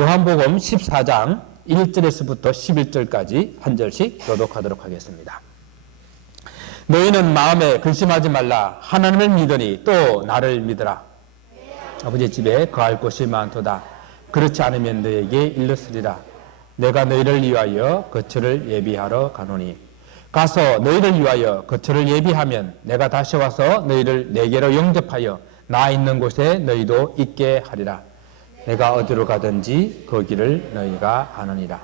요한복음 14장 1절에서부터 11절까지 한 절씩 교독하도록 하겠습니다. 너희는 마음에 근심하지 말라. 하나님을 믿으니 또 나를 믿으라. 아버지 집에 거할 곳이 많도다. 그렇지 않으면 너에게 일렀으리라. 내가 너희를 위하여 거처를 예비하러 가노니 가서 너희를 위하여 거처를 예비하면 내가 다시 와서 너희를 내게로 영접하여 나 있는 곳에 너희도 있게 하리라. 내가 어디로 가든지 거기를 너희가 아느니라.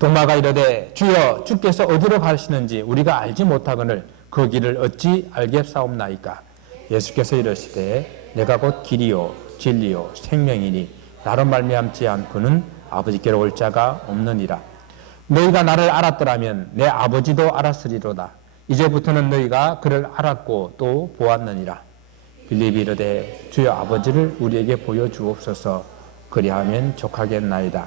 동마가 이르되 주여 주께서 어디로 가시는지 우리가 알지 못하거늘 그 길을 어찌 알겠사옵나이까. 예수께서 이르시되 내가 곧 길이요 진리요 생명이니 나로 말미암지 않고는 아버지께로 올 자가 없느니라. 너희가 나를 알았더라면 내 아버지도 알았으리로다. 이제부터는 너희가 그를 알았고 또 보았느니라. 빌립이 이르되 주여 아버지를 우리에게 보여주옵소서. 그리하면 족하겠나이다.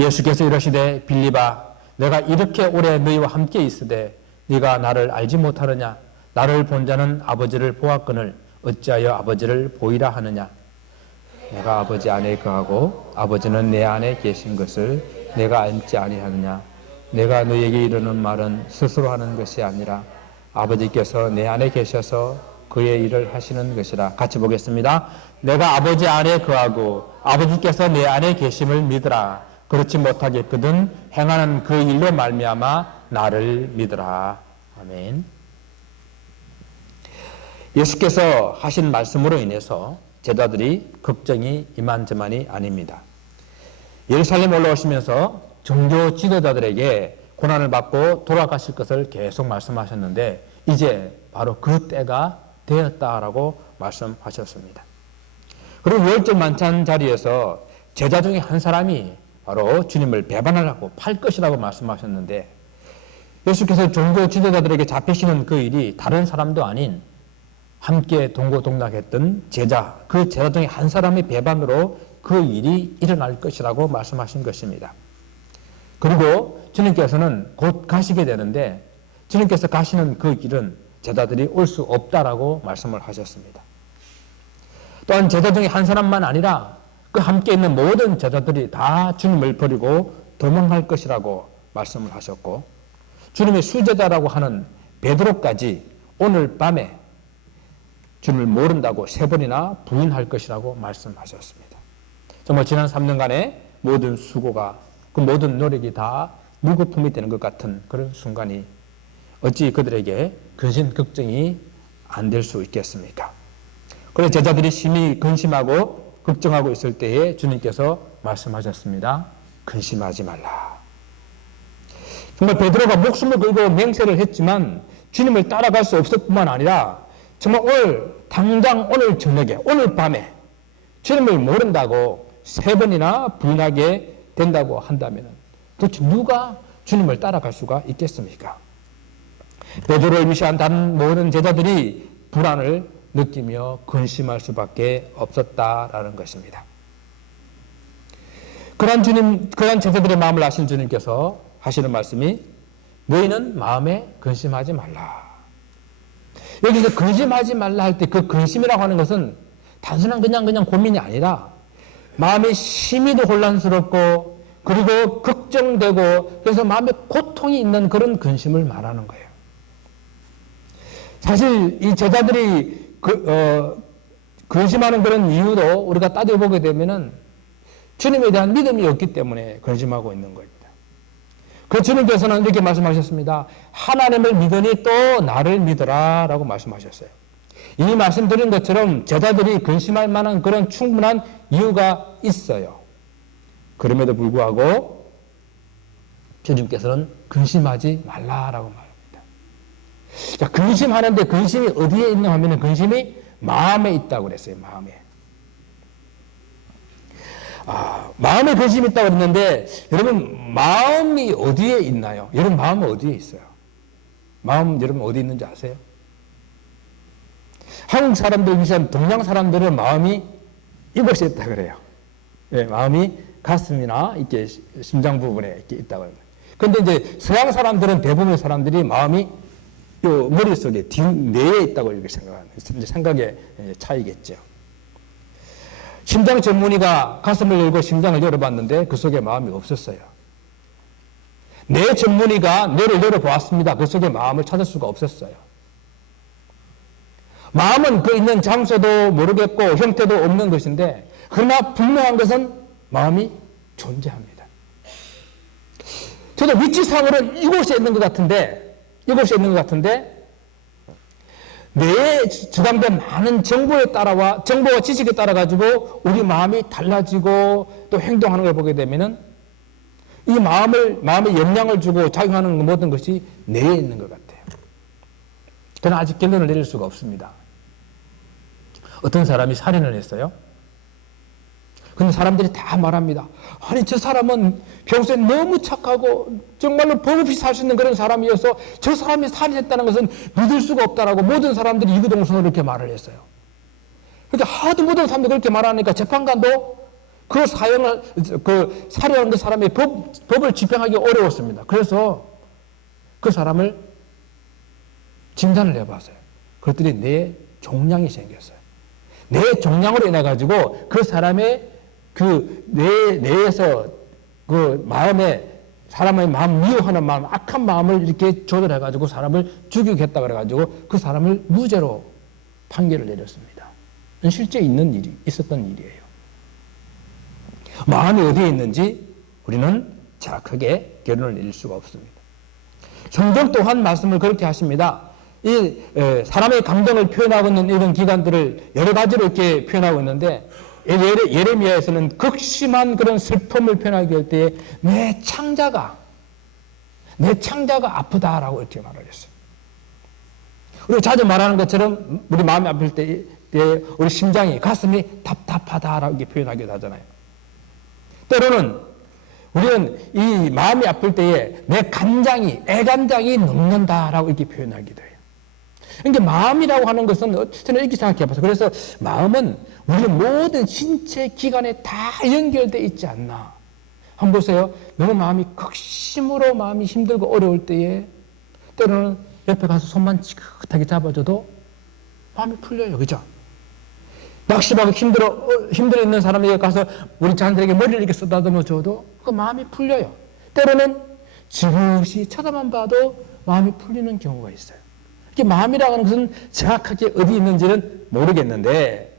예수께서 이르시되 빌립아 내가 이렇게 오래 너희와 함께 있으되 네가 나를 알지 못하느냐. 나를 본 자는 아버지를 보았거늘 어찌하여 아버지를 보이라 하느냐. 내가 아버지 안에 거하고 아버지는 내 안에 계신 것을 내가 알지 아니하느냐. 내가 너에게 이르는 말은 스스로 하는 것이 아니라 아버지께서 내 안에 계셔서 그의 일을 하시는 것이라. 같이 보겠습니다. 내가 아버지 안에 거하고 아버지께서 내 안에 계심을 믿으라. 그렇지 못하겠거든 행하는 그 일로 말미암아 나를 믿으라. 아멘. 예수께서 하신 말씀으로 인해서 제자들이 걱정이 이만저만이 아닙니다. 예루살렘 올라오시면서 종교 지도자들에게 고난을 받고 돌아가실 것을 계속 말씀하셨는데 이제 바로 그 때가 되었다라고 말씀하셨습니다. 그리고 유월절 만찬 자리에서 제자 중에 한 사람이 바로 주님을 배반하려고 팔 것이라고 말씀하셨는데 예수께서 종교 지도자들에게 잡히시는 그 일이 다른 사람도 아닌 함께 동고동락했던 제자, 그 제자 중에 한 사람의 배반으로 그 일이 일어날 것이라고 말씀하신 것입니다. 그리고 주님께서는 곧 가시게 되는데 주님께서 가시는 그 길은 제자들이 올 수 없다라고 말씀을 하셨습니다. 또한 제자 중에 한 사람만 아니라 그 함께 있는 모든 제자들이 다 주님을 버리고 도망할 것이라고 말씀을 하셨고 주님의 수제자라고 하는 베드로까지 오늘 밤에 주님을 모른다고 3번이나 부인할 것이라고 말씀하셨습니다. 정말 지난 3년간의 모든 수고가 그 모든 노력이 다 무거품이 되는 것 같은 그런 순간이 어찌 그들에게 근심 걱정이 안 될 수 있겠습니까? 그래서 제자들이 심히 근심하고 걱정하고 있을 때에 주님께서 말씀하셨습니다. 근심하지 말라. 정말 베드로가 목숨을 걸고 맹세를 했지만 주님을 따라갈 수 없을 뿐만 아니라 정말 당장 오늘 저녁에 오늘 밤에 주님을 모른다고 3번이나 부인하게 된다고 한다면 도대체 누가 주님을 따라갈 수가 있겠습니까? 베드로를 위시한 다른 모든 제자들이 불안을 느끼며 근심할 수밖에 없었다라는 것입니다. 그런 제자들의 마음을 아신 주님께서 하시는 말씀이 너희는 마음에 근심하지 말라. 여기서 근심하지 말라 할 때 그 근심이라고 하는 것은 단순한 그냥 고민이 아니라 마음이 심히도 혼란스럽고 그리고 걱정되고 그래서 마음에 고통이 있는 그런 근심을 말하는 거예요. 사실 이 제자들이 근심하는 그런 이유도 우리가 따져보게 되면은 주님에 대한 믿음이 없기 때문에 근심하고 있는 겁니다. 그 주님께서는 이렇게 말씀하셨습니다. 하나님을 믿으니 또 나를 믿으라 라고 말씀하셨어요. 이미 말씀드린 것처럼 제자들이 근심할 만한 그런 충분한 이유가 있어요. 그럼에도 불구하고 주님께서는 근심하지 말라라고 말합니다. 자, 근심하는데 근심이 어디에 있나 하면 근심이 마음에 있다고 그랬어요. 마음에. 마음에 근심이 있다고 그랬는데 여러분 마음이 어디에 있나요? 여러분 마음은 어디에 있어요? 마음 여러분 어디 있는지 아세요? 한국 사람들 비슷한 동양 사람들은 마음이 이곳에 있다 그래요. 네, 마음이 가슴이나 이렇게 심장 부분에 이렇게 있다고 합니다. 그런데 이제 서양 사람들은 대부분의 사람들이 마음이 요 머릿속에 뇌에 있다고 이렇게 생각하는 생각의 차이겠죠. 심장 전문의가 가슴을 열고 심장을 열어봤는데 그 속에 마음이 없었어요. 뇌 전문의가 뇌를 열어보았습니다. 그 속에 마음을 찾을 수가 없었어요. 마음은 그 있는 장소도 모르겠고 형태도 없는 것인데 그러나 분명한 것은 마음이 존재합니다. 저도 위치상으로는 이곳에 있는 것 같은데 뇌에 저장된 많은 정보와 지식에 따라 가지고 우리 마음이 달라지고 또 행동하는 걸 보게 되면은 이 마음에 영향을 주고 작용하는 모든 것이 뇌에 있는 것 같아요. 그러나 아직 결론을 내릴 수가 없습니다. 어떤 사람이 살인을 했어요. 근데 사람들이 다 말합니다. 아니, 저 사람은 평소에 너무 착하고 정말로 법 없이 살 수 있는 그런 사람이어서 저 사람이 살인했다는 것은 믿을 수가 없다라고 모든 사람들이 이구동성으로 그렇게 말을 했어요. 그러니까 하도 모든 사람들이 그렇게 말하니까 재판관도 그 살인한 그 사람의 법을 집행하기 어려웠습니다. 그래서 그 사람을 진단을 해봤어요. 그랬더니 뇌에 종양이 생겼어요. 뇌 종양으로 인해 가지고 그 사람의 그 뇌에서 그 사람의 마음 미워하는 마음, 악한 마음을 이렇게 조절해 가지고 사람을 죽이겠다 그래 가지고 그 사람을 무죄로 판결을 내렸습니다. 실제 있었던 일이에요. 마음이 어디에 있는지 우리는 정확하게 결론을 내릴 수가 없습니다. 성경 또한 말씀을 그렇게 하십니다. 사람의 감정을 표현하고 있는 이런 기관들을 여러 가지로 이렇게 표현하고 있는데 예레미야에서는 극심한 그런 슬픔을 표현하게 할 때에 내 창자가 아프다라고 이렇게 말을 했어요. 우리가 자주 말하는 것처럼 우리 마음이 아플 때에 우리 심장이 가슴이 답답하다라고 이렇게 표현하기도 하잖아요. 때로는 우리는 이 마음이 아플 때에 내 애간장이 녹는다라고 이렇게 표현하기도 해요. 그러니까 마음이라고 하는 것은 저는 이렇게 생각해 봐서 그래서 마음은 우리 모든 신체 기관에 다 연결되어 있지 않나. 한번 보세요. 너무 극심으로 마음이 힘들고 어려울 때에 때로는 옆에 가서 손만 지긋하게 잡아줘도 마음이 풀려요. 그죠? 낙심하고 힘들어 있는 사람에게 가서 우리 자녀들에게 머리를 이렇게 쓰다듬어 줘도 그 마음이 풀려요. 때로는 지그시 쳐다만 봐도 마음이 풀리는 경우가 있어요. 이게 마음이라고 하는 것은 정확하게 어디 있는지는 모르겠는데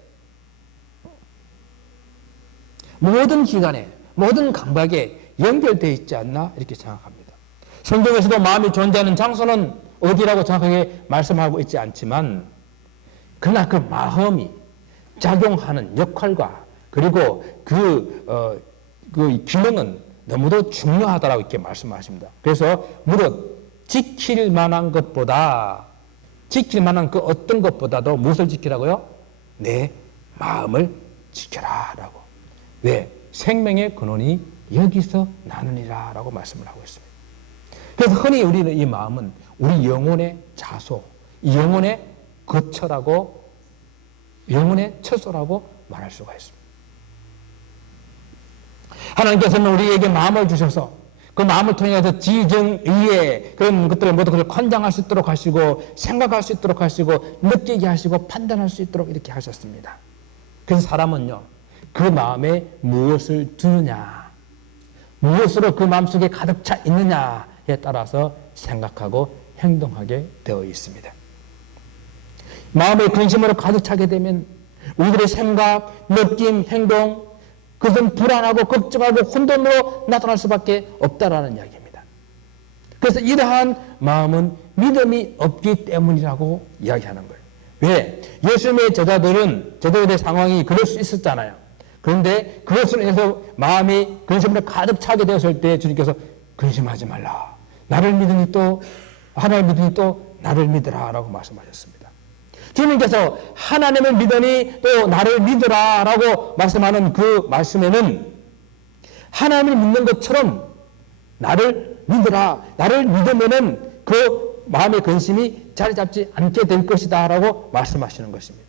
모든 기관에 모든 감각에 연결되어 있지 않나 이렇게 생각합니다. 성경에서도 마음이 존재하는 장소는 어디라고 정확하게 말씀하고 있지 않지만 그러나 그 마음이 작용하는 역할과 그리고 그 기능은 너무도 중요하다라고 이렇게 말씀하십니다. 그래서 무릇 지킬 만한 그 어떤 것보다도 무엇을 지키라고요? 내 마음을 지켜라라고. 왜? 생명의 근원이 여기서 나느니라 라고 말씀을 하고 있습니다. 그래서 흔히 우리는 이 마음은 우리 영혼의 자소, 영혼의 거처라고, 영혼의 처소라고 말할 수가 있습니다. 하나님께서는 우리에게 마음을 주셔서 그 마음을 통해서 지정의의 그런 것들을 모두 관장할 수 있도록 하시고 생각할 수 있도록 하시고 느끼게 하시고 판단할 수 있도록 이렇게 하셨습니다. 그래서 사람은요, 그 마음에 무엇을 두느냐, 무엇으로 그 마음속에 가득 차 있느냐에 따라서 생각하고 행동하게 되어 있습니다. 마음의 근심으로 가득 차게 되면 우리들의 생각, 느낌, 행동, 그것은 불안하고 걱정하고 혼돈으로 나타날 수밖에 없다라는 이야기입니다. 그래서 이러한 마음은 믿음이 없기 때문이라고 이야기하는 거예요. 왜? 예수님의 제자들의 상황이 그럴 수 있었잖아요. 그런데 그것으로 인해서 마음이 근심으로 가득 차게 되었을 때 주님께서 근심하지 말라. 나를 믿으니 또 하나님을 믿으니 또 나를 믿으라 라고 말씀하셨습니다. 주님께서 하나님을 믿으니 또 나를 믿으라 라고 말씀하는 그 말씀에는 하나님을 믿는 것처럼 나를 믿으라, 나를 믿으면은 그 마음의 근심이 자리 잡지 않게 될 것이다 라고 말씀하시는 것입니다.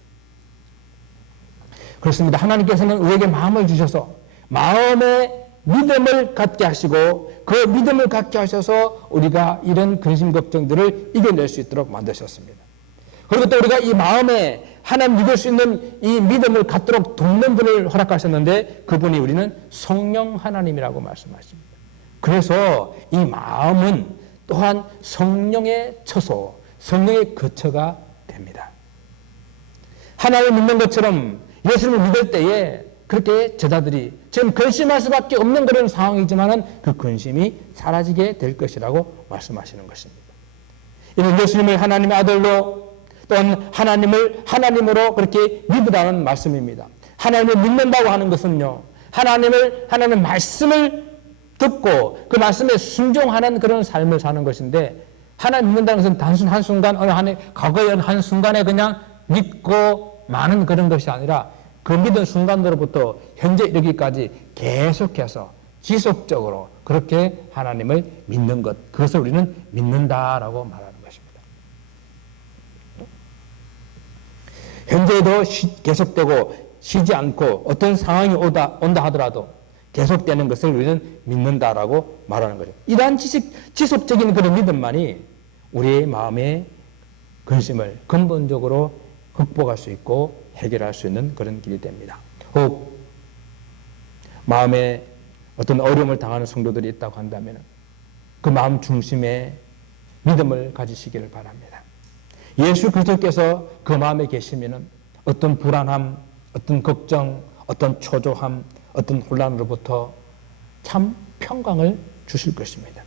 그렇습니다. 하나님께서는 우리에게 마음을 주셔서 마음의 믿음을 갖게 하시고 그 믿음을 갖게 하셔서 우리가 이런 근심 걱정들을 이겨낼 수 있도록 만드셨습니다. 그리고 또 우리가 이 마음에 하나님 믿을 수 있는 이 믿음을 갖도록 돕는 분을 허락하셨는데 그분이 우리는 성령 하나님이라고 말씀하십니다. 그래서 이 마음은 또한 성령의 처소, 성령의 거처가 됩니다. 하나님을 믿는 것처럼 예수를 믿을 때에 그렇게 제자들이 지금 근심할 수밖에 없는 그런 상황이지만은 그 근심이 사라지게 될 것이라고 말씀하시는 것입니다. 이는 예수님을 하나님의 아들로 또한 하나님을 하나님으로 그렇게 믿으라는 말씀입니다. 하나님을 믿는다고 하는 것은요, 하나님의 말씀을 듣고 그 말씀에 순종하는 그런 삶을 사는 것인데, 하나님 믿는다는 것은 단순 한순간, 과거의 한순간에 그냥 믿고 마는 그런 것이 아니라 그 믿은 순간으로부터 현재 이르기까지 계속해서 지속적으로 그렇게 하나님을 믿는 것, 그것을 우리는 믿는다라고 말하는 것입니다. 현재에도 계속되고 쉬지 않고 어떤 상황이 온다 하더라도 계속되는 것을 우리는 믿는다라고 말하는 거죠. 이러한 지속적인 그런 믿음만이 우리의 마음의 근심을 근본적으로 극복할 수 있고 해결할 수 있는 그런 길이 됩니다. 혹 마음에 어떤 어려움을 당하는 성도들이 있다고 한다면 그 마음 중심에 믿음을 가지시기를 바랍니다. 예수 그리스도께서 그 마음에 계시면 어떤 불안함, 어떤 걱정, 어떤 초조함, 어떤 혼란으로부터 참 평강을 주실 것입니다.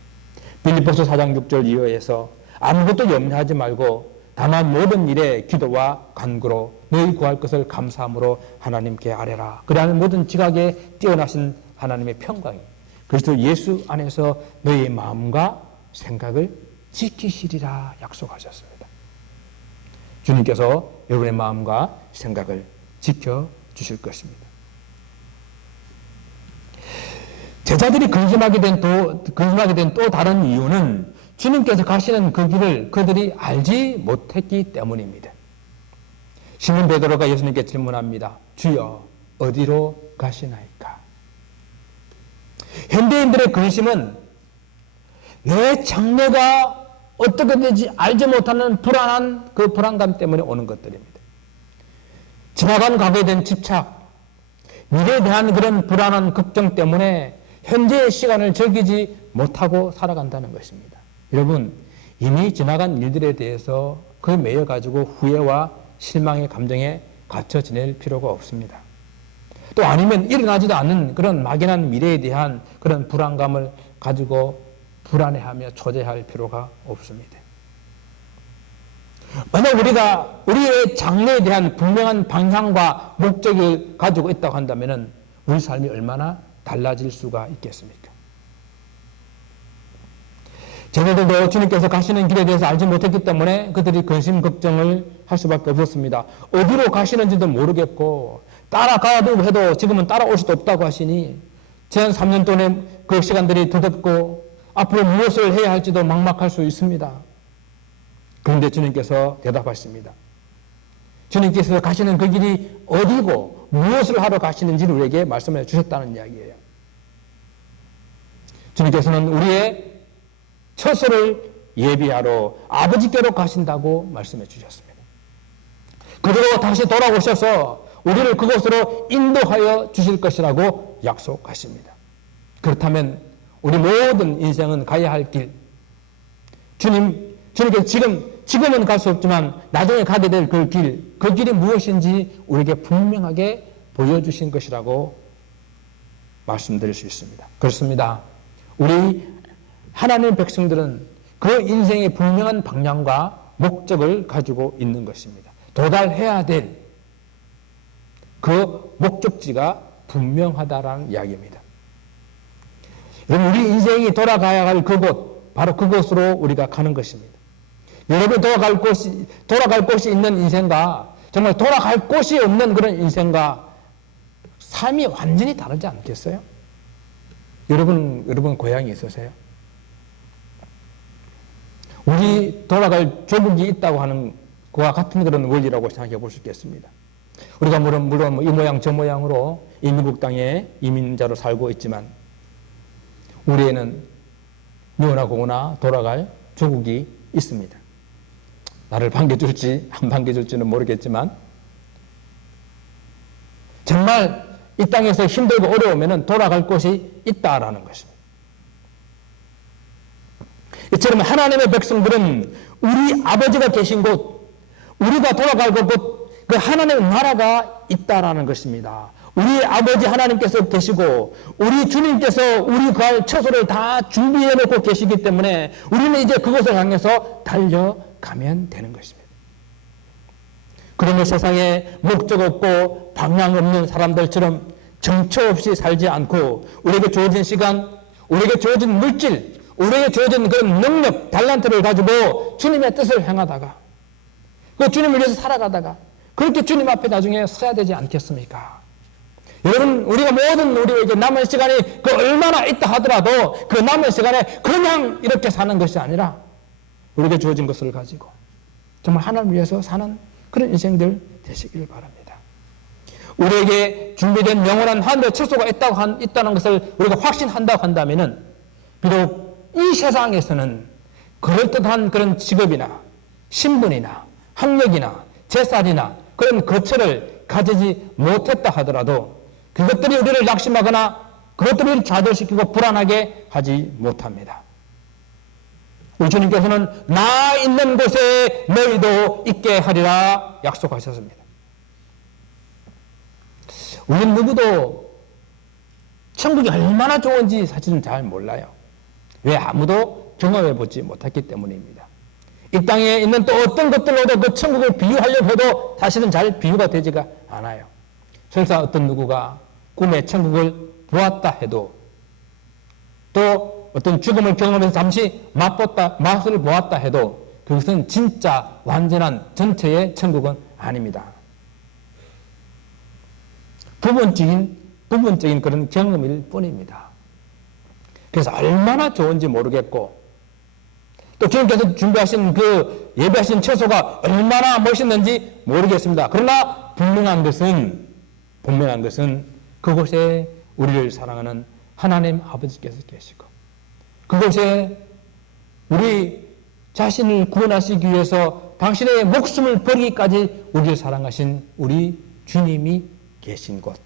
빌립보서 4장 6절 이하에서 아무것도 염려하지 말고 다만 모든 일에 기도와 간구로 너희 구할 것을 감사함으로 하나님께 아뢰라. 그러한 모든 지각에 뛰어나신 하나님의 평강이 그리스도 예수 안에서 너희의 마음과 생각을 지키시리라 약속하셨습니다. 주님께서 여러분의 마음과 생각을 지켜주실 것입니다. 제자들이 근심하게 된 또 다른 이유는 주님께서 가시는 그 길을 그들이 알지 못했기 때문입니다. 시몬 베드로가 예수님께 질문합니다. 주여, 어디로 가시나이까? 현대인들의 근심은 내 장래가 어떻게 되지 알지 못하는 불안한 그 불안감 때문에 오는 것들입니다. 지나간 과거에 대한 집착, 미래에 대한 그런 불안한 걱정 때문에 현재의 시간을 즐기지 못하고 살아간다는 것입니다. 여러분, 이미 지나간 일들에 대해서 그 매여 가지고 후회와 실망의 감정에 갇혀 지낼 필요가 없습니다. 또 아니면 일어나지도 않는 그런 막연한 미래에 대한 그런 불안감을 가지고 불안해하며 초조해할 필요가 없습니다. 만약 우리가 우리의 장래에 대한 분명한 방향과 목적을 가지고 있다고 한다면 우리 삶이 얼마나 달라질 수가 있겠습니까? 제자들도 주님께서 가시는 길에 대해서 알지 못했기 때문에 그들이 근심 걱정을 할 수밖에 없었습니다. 어디로 가시는지도 모르겠고 따라가도 해도 지금은 따라올 수도 없다고 하시니 지난 3년 동안의 그 시간들이 더덥고 앞으로 무엇을 해야 할지도 막막할 수 있습니다. 그런데 주님께서 대답하십니다. 주님께서 가시는 그 길이 어디고 무엇을 하러 가시는지를 우리에게 말씀해 주셨다는 이야기예요. 주님께서는 우리의 처소를 예비하러 아버지께로 가신다고 말씀해 주셨습니다. 그리고 다시 돌아오셔서 우리를 그곳으로 인도하여 주실 것이라고 약속하십니다. 그렇다면 우리 모든 인생은 가야 할 길, 주님께서 지금은 갈 수 없지만 나중에 가게 될 그 길이 무엇인지 우리에게 분명하게 보여주신 것이라고 말씀드릴 수 있습니다. 그렇습니다. 우리 하나님의 백성들은 그 인생의 분명한 방향과 목적을 가지고 있는 것입니다. 도달해야 될 그 목적지가 분명하다라는 이야기입니다. 여러분, 우리 인생이 돌아가야 할 그곳, 바로 그곳으로 우리가 가는 것입니다. 여러분이 돌아갈 곳이 있는 인생과 정말 돌아갈 곳이 없는 그런 인생과 삶이 완전히 다르지 않겠어요? 여러분 고향이 있으세요? 우리 돌아갈 조국이 있다고 하는 그와 같은 그런 원리라고 생각해 볼 수 있겠습니다. 우리가 물론 이 모양 저 모양으로 이 미국 땅에 이민자로 살고 있지만 우리에는 미워나 고나 돌아갈 조국이 있습니다. 나를 반겨줄지 안 반겨줄지는 모르겠지만 정말 이 땅에서 힘들고 어려우면 돌아갈 곳이 있다라는 것입니다. 이처럼 하나님의 백성들은 우리 아버지가 계신 곳, 우리가 돌아갈 곳, 그 하나님의 나라가 있다라는 것입니다. 우리 아버지 하나님께서 계시고 우리 주님께서 우리 갈 처소를 다 준비해 놓고 계시기 때문에 우리는 이제 그곳을 향해서 달려가면 되는 것입니다. 그러면 세상에 목적 없고 방향 없는 사람들처럼 정처 없이 살지 않고 우리에게 주어진 시간, 우리에게 주어진 물질, 우리에게 주어진 그런 능력, 달란트를 가지고 주님의 뜻을 향하다가 그 주님을 위해서 살아가다가 그렇게 주님 앞에 나중에 서야 되지 않겠습니까? 여러분, 우리가 모든 우리에게 남은 시간이 그 얼마나 있다 하더라도 그 남은 시간에 그냥 이렇게 사는 것이 아니라 우리에게 주어진 것을 가지고 정말 하나님을 위해서 사는 그런 인생들 되시길 바랍니다. 우리에게 준비된 영원한 하늘의 처소가 있다는 것을 우리가 확신한다고 한다면 비록 이 세상에서는 그럴듯한 그런 직업이나 신분이나 학력이나 재산이나 그런 거처를 가지지 못했다 하더라도 그것들이 우리를 낙심하거나 그것들이 우리를 좌절시키고 불안하게 하지 못합니다. 우리 주님께서는 나 있는 곳에 너희도 있게 하리라 약속하셨습니다. 우리는 누구도 천국이 얼마나 좋은지 사실은 잘 몰라요. 왜? 아무도 경험해 보지 못했기 때문입니다. 이 땅에 있는 또 어떤 것들로도 그 천국을 비유하려고 해도 사실은 잘 비유가 되지가 않아요. 설사 어떤 누구가 꿈에 천국을 보았다 해도 또 어떤 죽음을 경험해서 잠시 맛을 보았다 해도 그것은 진짜 완전한 전체의 천국은 아닙니다. 부분적인 그런 경험일 뿐입니다. 그래서 얼마나 좋은지 모르겠고 또 주님께서 준비하신 그 예배하신 처소가 얼마나 멋있는지 모르겠습니다. 그러나 분명한 것은 그곳에 우리를 사랑하는 하나님 아버지께서 계시고 그곳에 우리 자신을 구원하시기 위해서 당신의 목숨을 버리기까지 우리를 사랑하신 우리 주님이 계신 곳,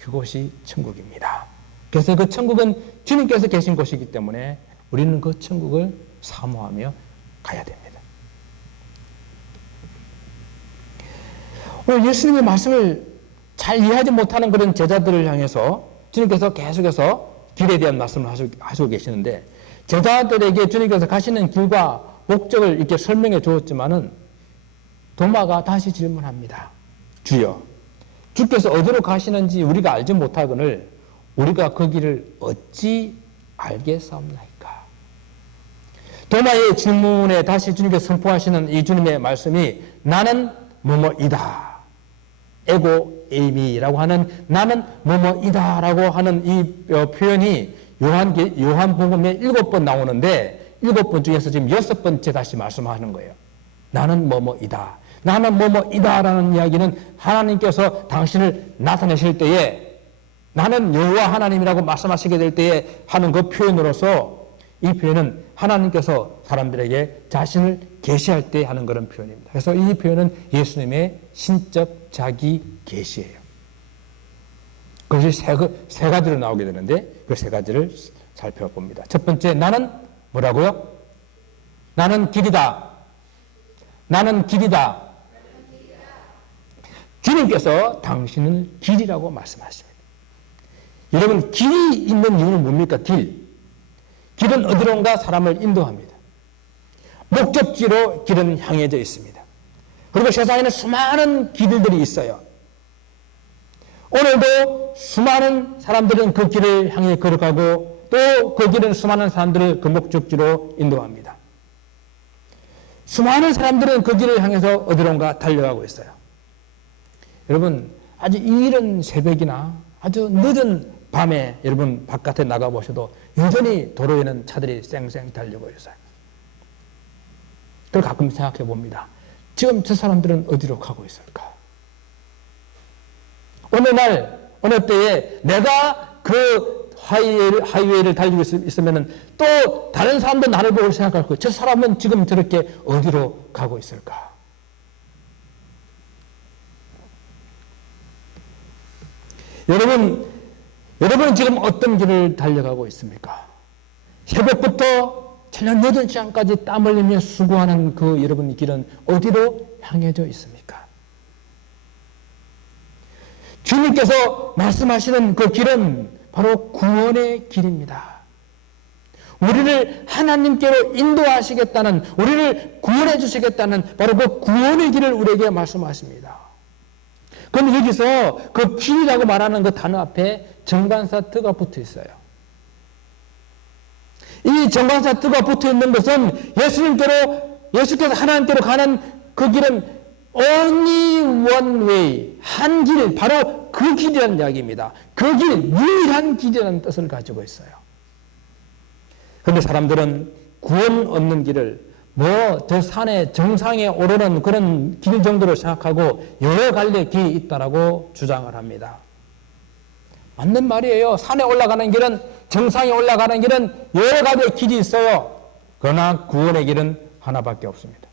그곳이 천국입니다. 그래서 그 천국은 주님께서 계신 곳이기 때문에 우리는 그 천국을 사모하며 가야 됩니다. 오늘 예수님의 말씀을 잘 이해하지 못하는 그런 제자들을 향해서 주님께서 계속해서 길에 대한 말씀을 하시고 계시는데 제자들에게 주님께서 가시는 길과 목적을 이렇게 설명해 주었지만은 도마가 다시 질문합니다. 주여, 주께서 어디로 가시는지 우리가 알지 못하거늘 우리가 그 길을 어찌 알겠사옵나이까? 도마의 질문에 다시 주님께서 선포하시는 이 주님의 말씀이 나는 뭐뭐이다. 에고 에이미라고 하는 나는 뭐뭐이다라고 하는 이 표현이 요한복음에 7번 나오는데 7번 중에서 지금 6번째 다시 말씀하는 거예요. 나는 뭐뭐이다. 나는 뭐뭐이다라는 이야기는 하나님께서 당신을 나타내실 때에 나는 여호와 하나님이라고 말씀하시게 될 때에 하는 그 표현으로서 이 표현은 하나님께서 사람들에게 자신을 계시할 때 하는 그런 표현입니다. 그래서 이 표현은 예수님의 신적 자기 계시예요. 그것이 세 가지로 나오게 되는데 그 세 가지를 살펴봅니다. 첫 번째, 나는 뭐라고요? 나는 길이다. 나는 길이다. 주님께서 당신은 길이라고 말씀하십니다. 여러분, 길이 있는 이유는 뭡니까? 길은 어디론가 사람을 인도합니다. 목적지로 길은 향해져 있습니다. 그리고 세상에는 수많은 길들이 있어요. 오늘도 수많은 사람들은 그 길을 향해 걸어가고 또 그 길은 수많은 사람들을 그 목적지로 인도합니다. 수많은 사람들은 그 길을 향해서 어디론가 달려가고 있어요. 여러분, 아주 이른 새벽이나 아주 늦은 밤에 여러분 바깥에 나가보셔도 여전히 도로에는 차들이 쌩쌩 달리고 있어요. 그걸 가끔 생각해 봅니다. 지금 저 사람들은 어디로 가고 있을까? 어느 날, 어느 때에 내가 그 하이웨이를 달리고 있으면 또 다른 사람도 나를 보고 생각할 거예요. 저 사람은 지금 저렇게 어디로 가고 있을까? 여러분은 지금 어떤 길을 달려가고 있습니까? 새벽부터 저녁 8시간까지 땀 흘리며 수고하는 그 여러분의 길은 어디로 향해져 있습니까? 주님께서 말씀하시는 그 길은 바로 구원의 길입니다. 우리를 하나님께로 인도하시겠다는, 우리를 구원해 주시겠다는 바로 그 구원의 길을 우리에게 말씀하십니다. 그런데 여기서 그 길이라고 말하는 그 단어 앞에 정관사 뜨가 붙어 있어요. 이 정관사 뜨가 붙어 있는 것은 예수께서 하나님께로 가는 그 길은 only one way, 한 길, 바로 그 길이라는 이야기입니다. 그 길, 유일한 길이라는 뜻을 가지고 있어요. 그런데 사람들은 구원 없는 길을 저 산의 정상에 오르는 그런 길 정도로 생각하고 여러 갈래 길이 있다라고 주장을 합니다. 맞는 말이에요. 산에 올라가는 길은, 정상에 올라가는 길은 여러 가지의 길이 있어요. 그러나 구원의 길은 하나밖에 없습니다.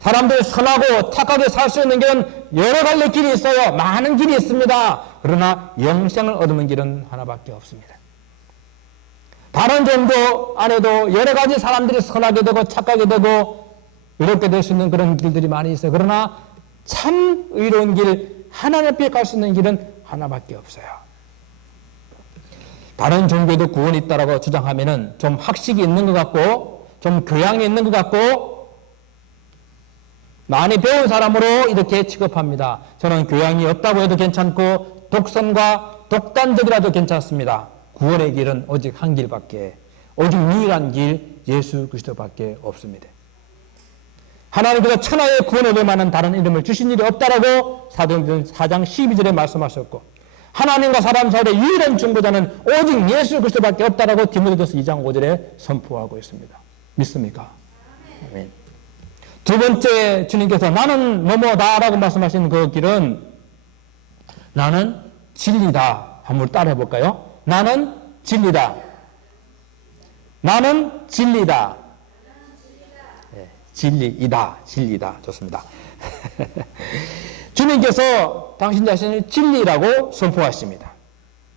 사람들이 선하고 착하게 살 수 있는 길은 여러 갈래 길이 있어요. 많은 길이 있습니다. 그러나 영생을 얻는 길은 하나밖에 없습니다. 다른 종교 안에도 여러 가지 사람들이 선하게 되고 착하게 되고 이렇게 될 수 있는 그런 길들이 많이 있어요. 그러나 참 의로운 길, 하나님 앞에 갈 수 있는 길은 하나밖에 없어요. 다른 종교도 구원이 있다고 주장하면은 좀 학식이 있는 것 같고 좀 교양이 있는 것 같고 많이 배운 사람으로 이렇게 취급합니다. 저는 교양이 없다고 해도 괜찮고 독선과 독단적이라도 괜찮습니다. 구원의 길은 오직 한 길밖에, 오직 유일한 길 예수 그리스도밖에 없습니다. 하나님께서 천하의 구원을 위하는 다른 이름을 주신 일이 없다라고 사도행전 4장 12절에 말씀하셨고 하나님과 사람 사이의 유일한 중보자는 오직 예수 그리스도밖에 없다라고 디모데전서 2장 5절에 선포하고 있습니다. 믿습니까? 아멘. 두 번째 주님께서 나는 뭐뭐다라고 말씀하시는 그 길은 나는 진리다. 한번 따라해 볼까요? 나는 진리다. 나는 진리다. 네, 진리다. 좋습니다. 주님께서 당신 자신을 진리라고 선포하십니다.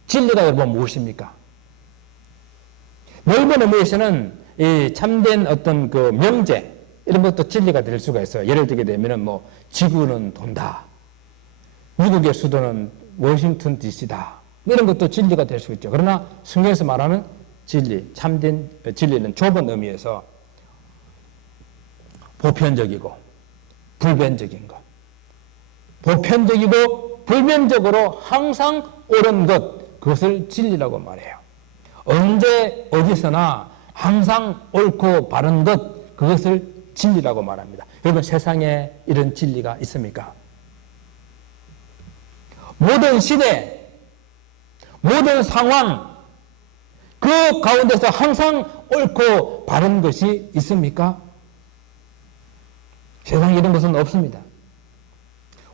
진리가 여러분 무엇입니까? 넓은 의미에서는 이 참된 어떤 그 명제, 이런 것도 진리가 될 수가 있어요. 예를 들게 되면 지구는 돈다. 미국의 수도는 워싱턴 DC다. 이런 것도 진리가 될 수 있죠. 그러나 성경에서 말하는 진리, 참된 진리는 좁은 의미에서 보편적이고 불변적인 것, 보편적이고 불변적으로 항상 옳은 것, 그것을 진리라고 말해요. 언제 어디서나 항상 옳고 바른 것, 그것을 진리라고 말합니다. 여러분, 세상에 이런 진리가 있습니까? 모든 시대, 모든 상황, 그 가운데서 항상 옳고 바른 것이 있습니까? 세상에 이런 것은 없습니다.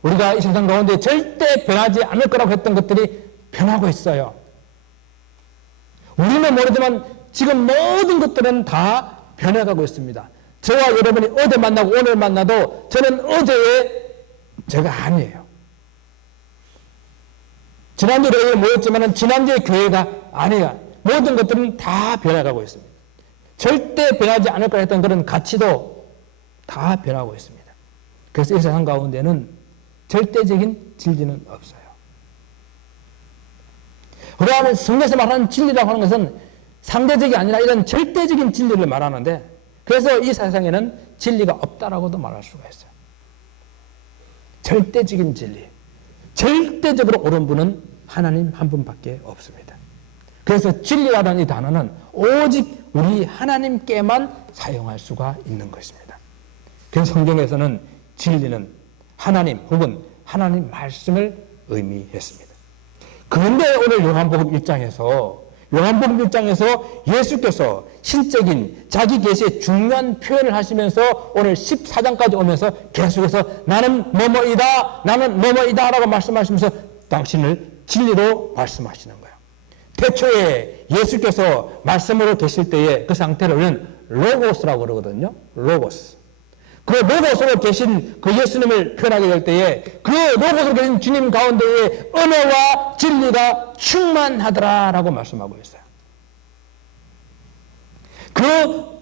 우리가 이 세상 가운데 절대 변하지 않을 거라고 했던 것들이 변하고 있어요. 우리는 모르지만 지금 모든 것들은 다 변해가고 있습니다. 저와 여러분이 어제 만나고 오늘 만나도 저는 어제의 제가 아니에요. 지난주 교회에 모였지만 지난주의 교회가 아니야. 모든 것들은 다 변해가고 있습니다. 절대 변하지 않을 거라 했던 그런 가치도 다 변하고 있습니다. 그래서 이 세상 가운데는 절대적인 진리는 없어요. 우리가 성경에서 말하는 진리라고 하는 것은 상대적이 아니라 이런 절대적인 진리를 말하는데, 그래서 이 세상에는 진리가 없다라고도 말할 수가 있어요. 절대적인 진리. 절대적으로 옳은 분은 하나님 한 분밖에 없습니다. 그래서 진리라는 이 단어는 오직 우리 하나님께만 사용할 수가 있는 것입니다. 그래서 성경에서는 진리는 하나님 혹은 하나님 말씀을 의미했습니다. 그런데 오늘 요한복음 1장에서 예수께서 신적인 자기 계시의 중요한 표현을 하시면서 오늘 14장까지 오면서 계속해서 나는 뭐뭐이다 라고 말씀하시면서 당신을 진리로 말씀하시는 거예요. 태초에 예수께서 말씀으로 계실 때에 그 상태를 우리는 로고스라고 그러거든요. 로고스. 그 로고스로 계신 그 예수님을 표현하게 될 때에 그 로고스로 계신 주님 가운데에 은혜와 진리가 충만하더라라고 말씀하고 있어요. 그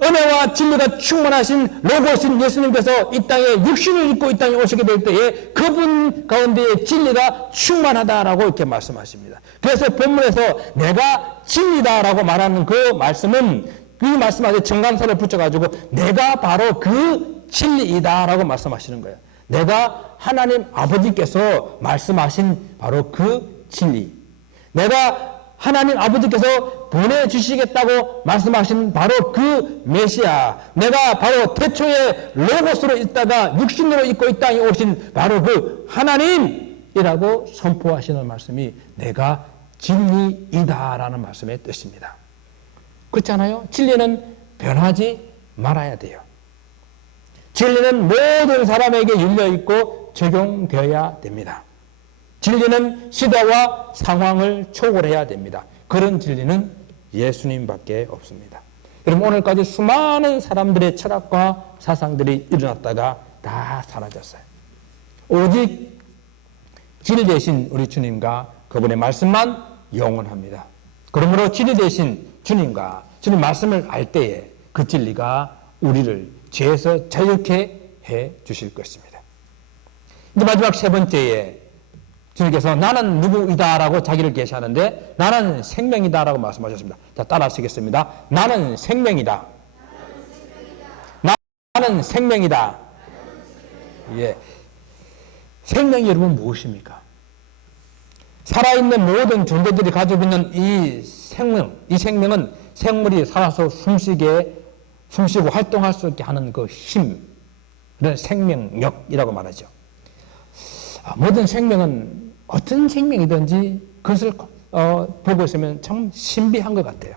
은혜와 진리가 충만하신 로고스인 예수님께서 이 땅에 육신을 입고 이 땅에 오시게 될 때에 그분 가운데에 진리가 충만하다라고 이렇게 말씀하십니다. 그래서 본문에서 내가 진리다라고 말하는 그 말씀은 그 말씀하고 정관사를 붙여가지고 내가 바로 그 진리이다라고 말씀하시는 거예요. 내가 하나님 아버지께서 말씀하신 바로 그 진리. 내가 하나님 아버지께서 보내주시겠다고 말씀하신 바로 그 메시아, 내가 바로 태초에 로고스로 있다가 육신으로 있고 이 땅에 오신 바로 그 하나님이라고 선포하시는 말씀이 내가 진리이다라는 말씀의 뜻입니다. 그렇잖아요? 진리는 변하지 말아야 돼요. 진리는 모든 사람에게 열려있고 적용되어야 됩니다. 진리는 시대와 상황을 초월해야 됩니다. 그런 진리는 예수님밖에 없습니다. 여러분, 오늘까지 수많은 사람들의 철학과 사상들이 일어났다가 다 사라졌어요. 오직 진리 되신 우리 주님과 그분의 말씀만 영원합니다. 그러므로 진리 되신 주님과 주님 말씀을 알 때에 그 진리가 우리를 죄에서 자유케 해 주실 것입니다. 이제 마지막 세 번째에 주님께서 나는 누구이다라고 자기를 계시하는데 나는 생명이다라고 말씀하셨습니다. 자, 따라 하시겠습니다. 나는 생명이다. 나는 생명이다. 예. 생명이 여러분 무엇입니까? 살아있는 모든 존재들이 가지고 있는 이 생명은 생물이 살아서 숨쉬고 활동할 수 있게 하는 그 힘, 이런 생명력이라고 말하죠. 모든 생명은 어떤 생명이든지 그것을 보고 있으면 참 신비한 것 같아요.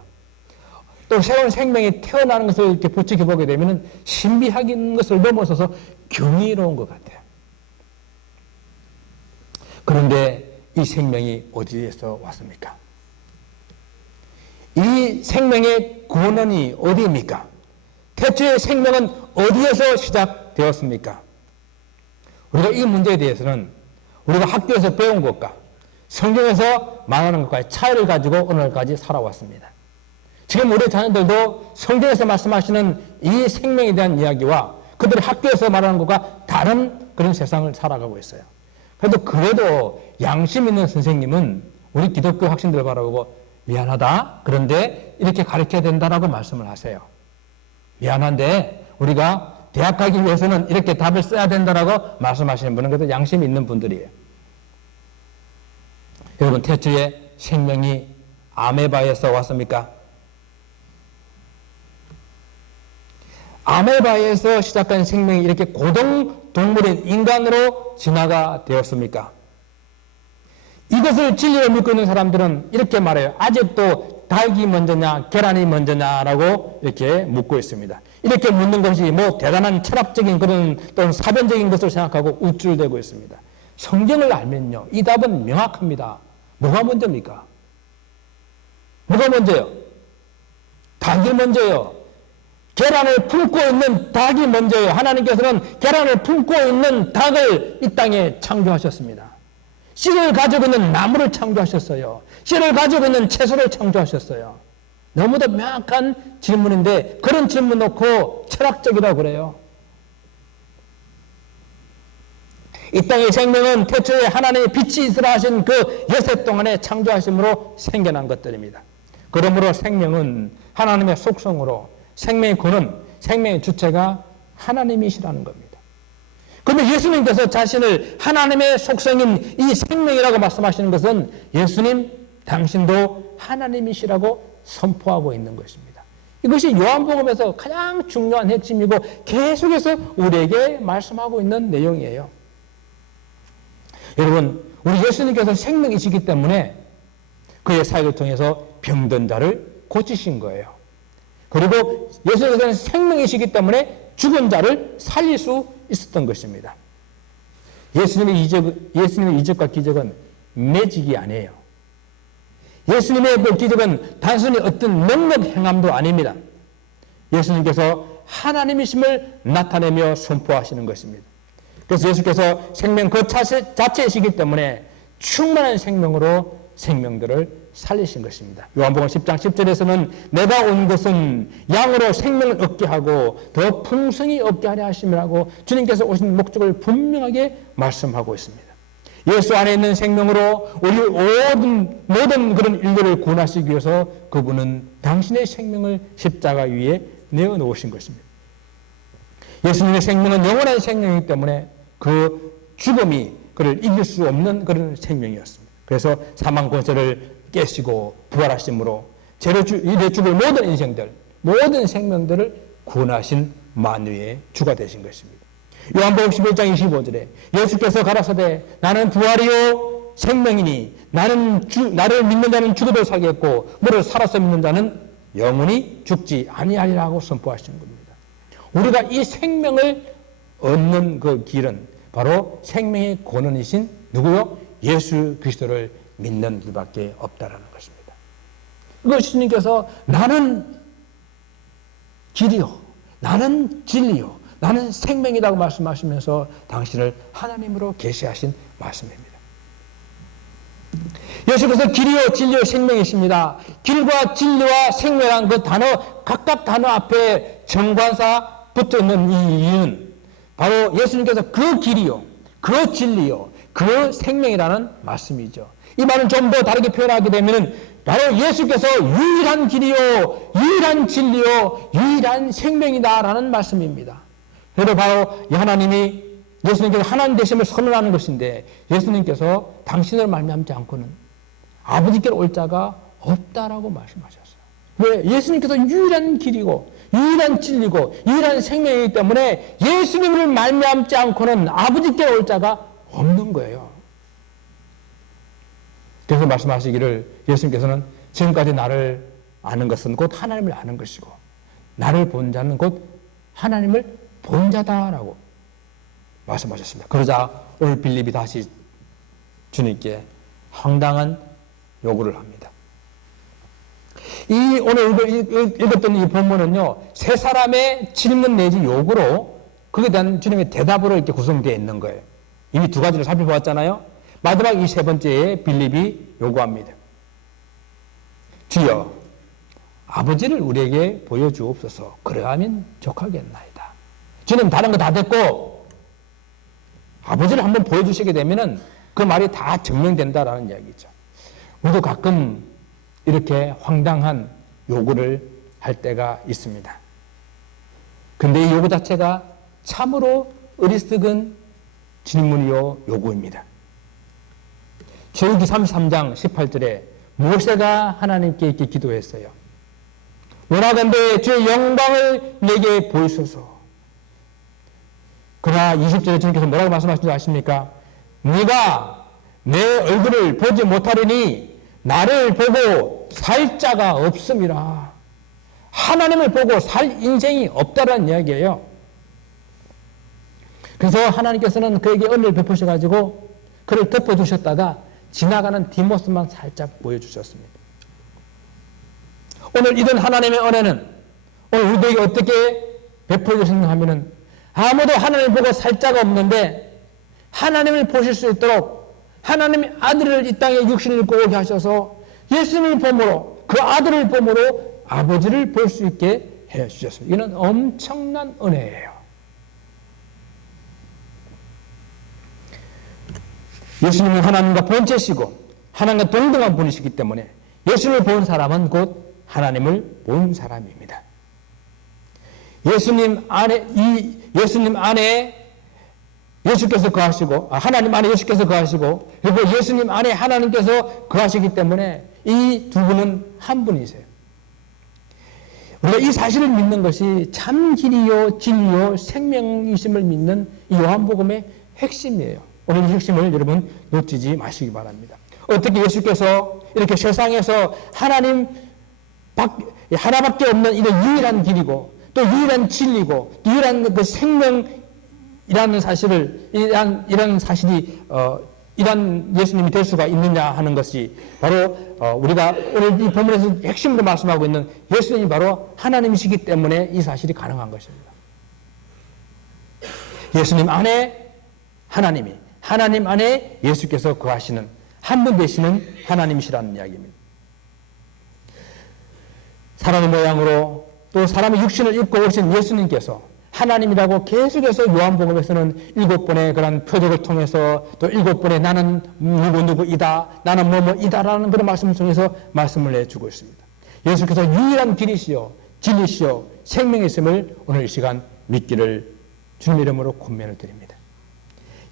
또 새로운 생명이 태어나는 것을 이렇게 부추겨 보게 되면 신비한 것을 넘어서서 경이로운 것 같아요. 그런데 이 생명이 어디에서 왔습니까? 이 생명의 근원이 어디입니까? 태초의 생명은 어디에서 시작되었습니까? 우리가 이 문제에 대해서는 우리가 학교에서 배운 것과 성경에서 말하는 것과의 차이를 가지고 오늘까지 살아왔습니다. 지금 우리 자녀들도 성경에서 말씀하시는 이 생명에 대한 이야기와 그들이 학교에서 말하는 것과 다른 그런 세상을 살아가고 있어요. 그래도 양심 있는 선생님은 우리 기독교 학생들을 바라보고 미안하다. 그런데 이렇게 가르쳐야 된다라고 말씀을 하세요. 미안한데 우리가 대학 가기 위해서는 이렇게 답을 써야 된다라고 말씀하시는 분은 그래도 양심이 있는 분들이에요. 여러분, 태초에 생명이 아메바에서 왔습니까? 아메바에서 시작한 생명이 이렇게 고등동물인 인간으로 진화가 되었습니까? 이것을 진리로 믿고 있는 사람들은 이렇게 말해요. 아직도 닭이 먼저냐 계란이 먼저냐라고 이렇게 묻고 있습니다. 이렇게 묻는 것이 뭐 대단한 철학적인 그런 또는 사변적인 것을 생각하고 우쭐대고 있습니다. 성경을 알면요, 이 답은 명확합니다. 뭐가 먼저입니까? 뭐가 먼저요? 닭이 먼저요. 계란을 품고 있는 닭이 먼저요. 하나님께서는 계란을 품고 있는 닭을 이 땅에 창조하셨습니다. 씨를 가지고 있는 나무를 창조하셨어요. 씨를 가지고 있는 채소를 창조하셨어요. 너무도 명확한 질문인데 그런 질문 놓고 철학적이라고 그래요. 이 땅의 생명은 태초에 하나님의 빛이 있으라 하신 그 여세 동안에 창조하심으로 생겨난 것들입니다. 그러므로 생명은 하나님의 속성으로 생명의 근원, 생명의 주체가 하나님이시라는 겁니다. 그런데 예수님께서 자신을 하나님의 속성인 이 생명이라고 말씀하시는 것은 예수님 당신도 하나님이시라고 선포하고 있는 것입니다. 이것이 요한복음에서 가장 중요한 핵심이고 계속해서 우리에게 말씀하고 있는 내용이에요. 여러분, 우리 예수님께서 생명이시기 때문에 그의 사역을 통해서 병든 자를 고치신 거예요. 그리고 예수님께서는 생명이시기 때문에 죽은 자를 살릴 수 있었던 것입니다. 예수님의 이적과 기적은 매직이 아니에요. 예수님의 그 기적은 단순히 어떤 능력 행함도 아닙니다. 예수님께서 하나님이심을 나타내며 선포하시는 것입니다. 그래서 예수께서 생명 그 자체이시기 때문에 충만한 생명으로 생명들을 살리신 것입니다. 요한복음 10장 10절에서는 내가 온 것은 양으로 생명을 얻게 하고 더 풍성히 얻게 하려 하심이라고 주님께서 오신 목적을 분명하게 말씀하고 있습니다. 예수 안에 있는 생명으로 우리 모든 그런 인류를 구원하시기 위해서 그분은 당신의 생명을 십자가 위에 내어놓으신 것입니다. 예수님의 생명은 영원한 생명이기 때문에 그 죽음이 그를 이길 수 없는 그런 생명이었습니다. 그래서 사망 권세를 깨시고 부활하심으로 이래 죽을 모든 인생들, 모든 생명들을 구원하신 만유의 주가 되신 것입니다. 요한복음 11장 25절에 예수께서 가라사대 나는 부활이요 생명이니 나를 믿는 자는 죽어도 살겠고 무릇 살아서 믿는 자는 영원히 죽지 아니하리라고 선포하신 겁니다. 우리가 이 생명을 얻는 그 길은 바로 생명의 권원이신 누구요? 예수 그리스도를 믿는 길밖에 없다라는 것입니다. 그것이 주님께서 나는 길이요, 나는 진리요, 나는 생명이라고 말씀하시면서 당신을 하나님으로 계시하신 말씀입니다. 예수께서 길이요, 진리요, 생명이십니다. 길과 진리와 생명이라는 그 단어, 각각 단어 앞에 정관사 붙어 있는 이 이유는 바로 예수님께서 그 길이요, 그 진리요, 그 생명이라는 말씀이죠. 이 말은 좀 더 다르게 표현하게 되면 바로 예수께서 유일한 길이요, 유일한 진리요, 유일한 생명이다라는 말씀입니다. 그래서 바로 하나님이 예수님께서 하나님 되심을 선언하는 것인데 예수님께서 당신을 말미암지 않고는 아버지께로 올 자가 없다라고 말씀하셨어요. 왜? 예수님께서 유일한 길이고 유일한 진리고 유일한 생명이기 때문에 예수님을 말미암지 않고는 아버지께로 올 자가 없는 거예요. 그래서 말씀하시기를 예수님께서는 지금까지 나를 아는 것은 곧 하나님을 아는 것이고 나를 본 자는 곧 하나님을 본 자다라고 말씀하셨습니다. 그러자 오늘 빌립이 다시 주님께 황당한 요구를 합니다. 오늘 읽었던 이 본문은요, 세 사람의 질문 내지 요구로 그에 대한 주님의 대답으로 이렇게 구성되어 있는 거예요. 이미 두 가지를 살펴보았잖아요. 마지막 이 세 번째에 빌립이 요구합니다. 주여, 아버지를 우리에게 보여주옵소서. 그래야면 족하겠나이다. 주님 다른 거 다 됐고 아버지를 한번 보여주시게 되면은 그 말이 다 증명된다라는 이야기죠. 우리도 가끔 이렇게 황당한 요구를 할 때가 있습니다. 근데 이 요구 자체가 참으로 어리석은 질문이요 요구입니다. 출애굽기 33장 18절에 모세가 하나님께 이렇게 기도했어요. 원하건대 주의 영광을 내게 보이소서. 그러나 20절에 주님께서 뭐라고 말씀하신 줄 아십니까? 네가 내 얼굴을 보지 못하리니 나를 보고 살 자가 없음이라. 하나님을 보고 살 인생이 없다라는 이야기예요. 그래서 하나님께서는 그에게 은혜를 베푸셔가지고 그를 덮어두셨다가 지나가는 디모스만 살짝 보여주셨습니다. 오늘 이런 하나님의 은혜는 오늘 우리에게 어떻게 베풀어주셨는가 하면은 아무도 하나님을 보고 살 자가 없는데 하나님을 보실 수 있도록 하나님의 아들을 이 땅에 육신을 입고 오게 하셔서 예수님을 보므로 그 아들을 보므로 아버지를 볼 수 있게 해주셨습니다. 이는 엄청난 은혜예요. 예수님은 하나님과 본체시고 하나님과 동등한 분이시기 때문에 예수님을 본 사람은 곧 하나님을 본 사람입니다. 예수님 안에 예수께서 거하시고 하나님 안에 예수께서 거하시고 그리고 예수님 안에 하나님께서 거하시기 때문에 이 두 분은 한 분이세요. 우리가 이 사실을 믿는 것이 참 길이요 진리요 생명이심을 믿는 이 요한복음의 핵심이에요. 오늘 이 핵심을 여러분 놓치지 마시기 바랍니다. 어떻게 예수께서 이렇게 세상에서 하나밖에 없는 이런 유일한 길이고 또 유일한 진리고 유일한 그 생명이라는 사실을 이런 사실이 이런 예수님이 될 수가 있느냐 하는 것이 바로 우리가 오늘 이 본문에서 핵심으로 말씀하고 있는 예수님이 바로 하나님이시기 때문에 이 사실이 가능한 것입니다. 예수님 안에 하나님이, 하나님 안에 예수께서 거하시는 한 분 되시는 하나님이시라는 이야기입니다. 사람의 모양으로 또 사람의 육신을 입고 오신 예수님께서 하나님이라고 계속해서 요한복음에서는 7번의 그런 표적을 통해서 또 7번의 나는 누구이다, 나는 뭐뭐이다라는 그런 말씀을 통해서 말씀을 해주고 있습니다. 예수께서 유일한 길이시요, 진리시요, 생명이심을 오늘 이 시간 믿기를 주님 이름으로 권면을 드립니다.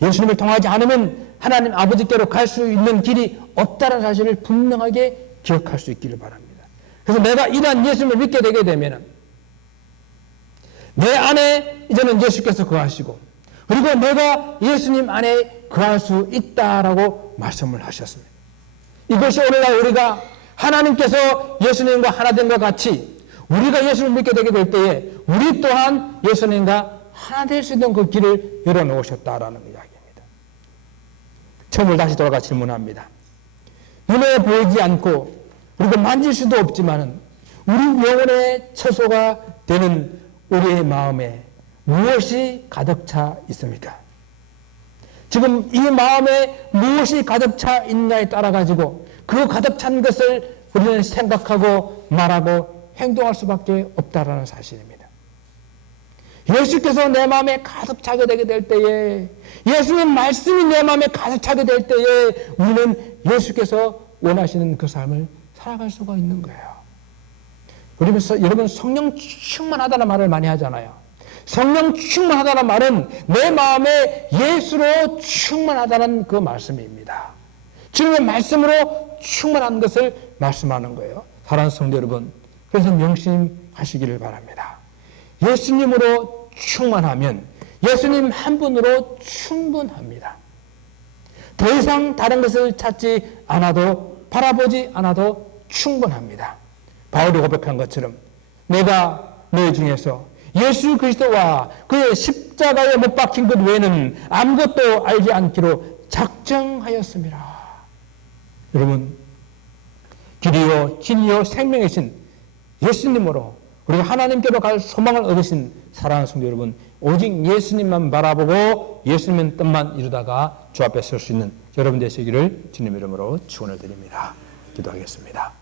예수님을 통하지 않으면 하나님 아버지께로 갈 수 있는 길이 없다는 사실을 분명하게 기억할 수 있기를 바랍니다. 그래서 내가 이러한 예수님을 믿게 되게 되면 내 안에 이제는 예수께서 거하시고 그리고 내가 예수님 안에 거할 수 있다라고 말씀을 하셨습니다. 이것이 오늘날 우리가 하나님께서 예수님과 하나 된 것 같이 우리가 예수를 믿게 되게 될 때에 우리 또한 예수님과 하나 될 수 있는 그 길을 열어놓으셨다라는 이야기입니다. 처음을 다시 돌아가 질문합니다. 눈에 보이지 않고 그리고 만질 수도 없지만 우리 영혼의 처소가 되는 우리의 마음에 무엇이 가득 차 있습니까? 지금 이 마음에 무엇이 가득 차 있냐에 따라 가지고 그 가득 찬 것을 우리는 생각하고 말하고 행동할 수밖에 없다라는 사실입니다. 예수께서 내 마음에 가득 차게 되게 될 때에 예수의 말씀이 내 마음에 가득 차게 될 때에 우리는 예수께서 원하시는 그 삶을 살아갈 수가 있는 거예요. 그러면서 여러분 성령 충만하다는 말을 많이 하잖아요. 성령 충만하다는 말은 내 마음에 예수로 충만하다는 그 말씀입니다. 주님의 말씀으로 충만한 것을 말씀하는 거예요. 사랑하는 성도 여러분, 그래서 명심하시기를 바랍니다. 예수님으로 충만하면 예수님 한 분으로 충분합니다. 더 이상 다른 것을 찾지 않아도 바라보지 않아도 충분합니다. 바울이 고백한 것처럼 내가 너희 중에서 예수 그리스도와 그의 십자가에 못 박힌 것 외에는 아무것도 알지 않기로 작정하였습니다. 여러분, 길이요 진리요 생명이신 예수님으로 우리가 하나님께로 갈 소망을 얻으신 사랑하는 성도 여러분, 오직 예수님만 바라보고 예수님의 뜻만 이루다가 주 앞에 설 수 있는 여러분 되시기를 주님 이름으로 축원을 드립니다. 기도하겠습니다.